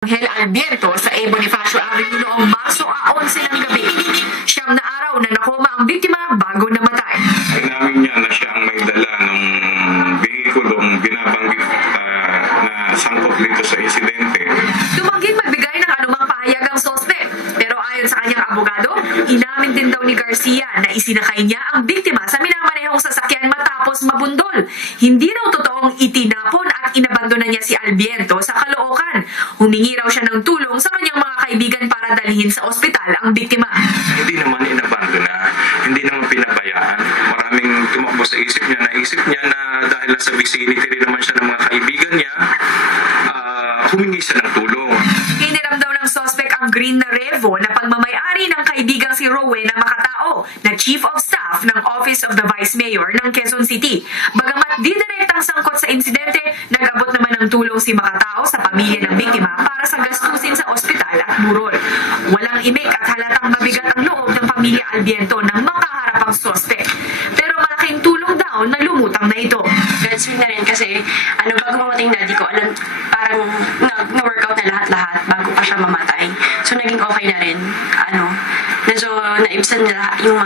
Angel Albiento sa A. Bonifacio Avenue noong Marso 11 ng gabi. Siyam na araw na nakoma ang biktima bago namatay. Inamin niya na siya ang may dala ng vehikulong binabanggit na sangkot dito sa insidente. Tumangging magbigay ng anumang pahayag ang sospek. Pero ayon sa kanyang abogado, inamin din daw ni Garcia na isinakay niya ang biktima sa minamanehong sasakyan matapos mabundol. Hindi raw totoong itinapon at inabandona niya si Albiento sa Caloocan. Humingi raw siya ng tulong sa kanyang mga kaibigan para dalhin sa ospital ang biktima. Hindi naman inabandona, hindi naman pinabayaan. Maraming tumakbo sa isip niya. Naisip niya na dahil nasa vicinity rin naman siya ng mga kaibigan niya, humingi siya ng tulong. Hiniram daw ng suspect ang green na Revo na pagmamayari ng kaibigang si Rowena Macatao na Chief of Staff ng Office of the Vice Mayor ng Quezon City. Bagamat di direktang sangkot sa insidente, nag-abot naman ng tulong si Macatao sa pamilya ng biktima para sa gastusin sa ospital at burol. Walang imik at halatang mabigat ang loob ng pamilya Albiento nang makaharap ang suspect. Pero malaking tulong daw na lumutang na ito. God's will na rin kasi bago mamatay yung daddy ko, parang na-workout na lahat-lahat bago pa siya mamatay. So naging okay na rin. Medyo naibsan nila yung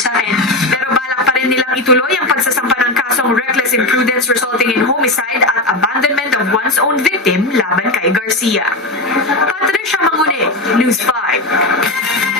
sa akin. Pero balak pa rin nilang ituloy ang pagsasampa ng kasong reckless imprudence resulting in homicide at abandonment of one's own victim laban kay Garcia. Patricia Mangune, News 5.